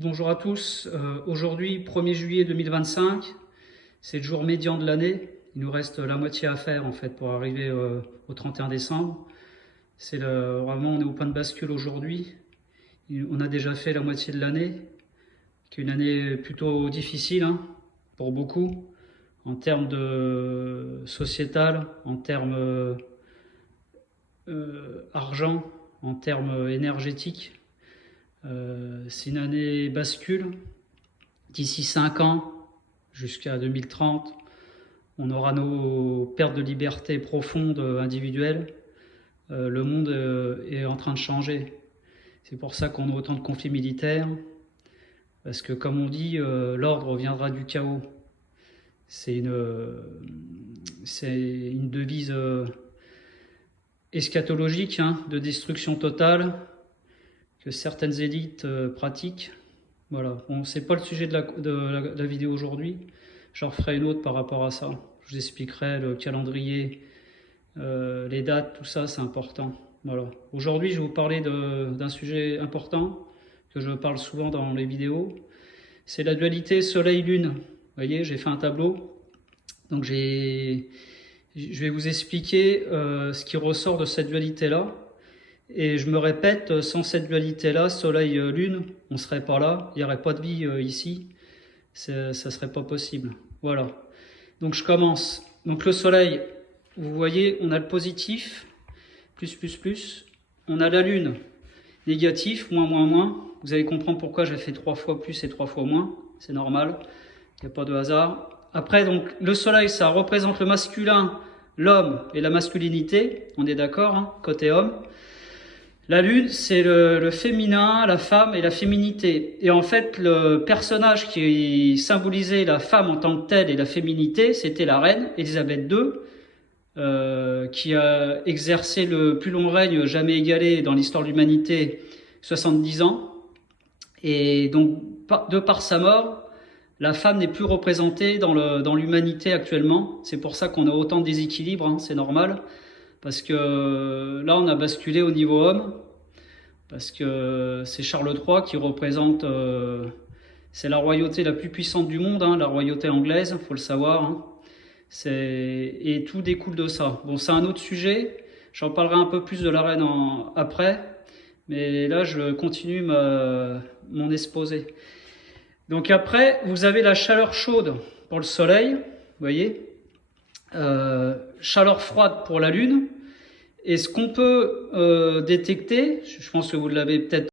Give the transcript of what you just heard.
Bonjour à tous, aujourd'hui 1er juillet 2025, c'est le jour médian de l'année. Il nous reste la moitié à faire en fait pour arriver au 31 décembre. Vraiment on est au point de bascule aujourd'hui. On a déjà fait la moitié de l'année, qui est une année plutôt difficile pour beaucoup, en termes de sociétal, en termes argent, en termes énergétiques. C'est une année bascule. D'ici 5 ans, jusqu'à 2030, on aura nos pertes de liberté profondes individuelles. Le monde est en train de changer. C'est pour ça qu'on a autant de conflits militaires. Parce que, comme on dit, l'ordre viendra du chaos. C'est une devise eschatologique de destruction totale que certaines élites pratiquent. Voilà, bon, c'est pas le sujet de la vidéo aujourd'hui. J'en ferai une autre par rapport à ça. Je vous expliquerai le calendrier, les dates, tout ça, c'est important. Voilà. Aujourd'hui, je vais vous parler d'un sujet important que je parle souvent dans les vidéos. C'est la dualité Soleil-Lune. Vous voyez, j'ai fait un tableau. Donc je vais vous expliquer ce qui ressort de cette dualité-là. Et je me répète, sans cette dualité-là, Soleil-Lune, on ne serait pas là, il n'y aurait pas de vie ici, ça ne serait pas possible. Voilà. Donc je commence. Donc le Soleil, vous voyez, on a le positif, plus, on a la Lune, négatif, moins. Vous allez comprendre pourquoi j'ai fait 3 fois plus et 3 fois moins, c'est normal, il n'y a pas de hasard. Après, donc le Soleil, ça représente le masculin, l'homme et la masculinité, on est d'accord, côté homme. La Lune, c'est le féminin, la femme et la féminité. Et en fait, le personnage qui symbolisait la femme en tant que telle et la féminité, c'était la reine Élisabeth II, qui a exercé le plus long règne jamais égalé dans l'histoire de l'humanité, 70 ans. Et donc, de par sa mort, la femme n'est plus représentée dans l'humanité actuellement. C'est pour ça qu'on a autant de déséquilibre, c'est normal. Parce que là, on a basculé au niveau homme, parce que c'est Charles III qui représente, c'est la royauté la plus puissante du monde, la royauté anglaise, il faut le savoir. Et tout découle de ça. Bon, c'est un autre sujet, j'en parlerai un peu plus de la reine après, mais là, je continue mon exposé. Donc après, vous avez la chaleur chaude pour le soleil, vous voyez, chaleur froide pour la Lune. Et ce qu'on peut détecter, je pense que vous l'avez peut-être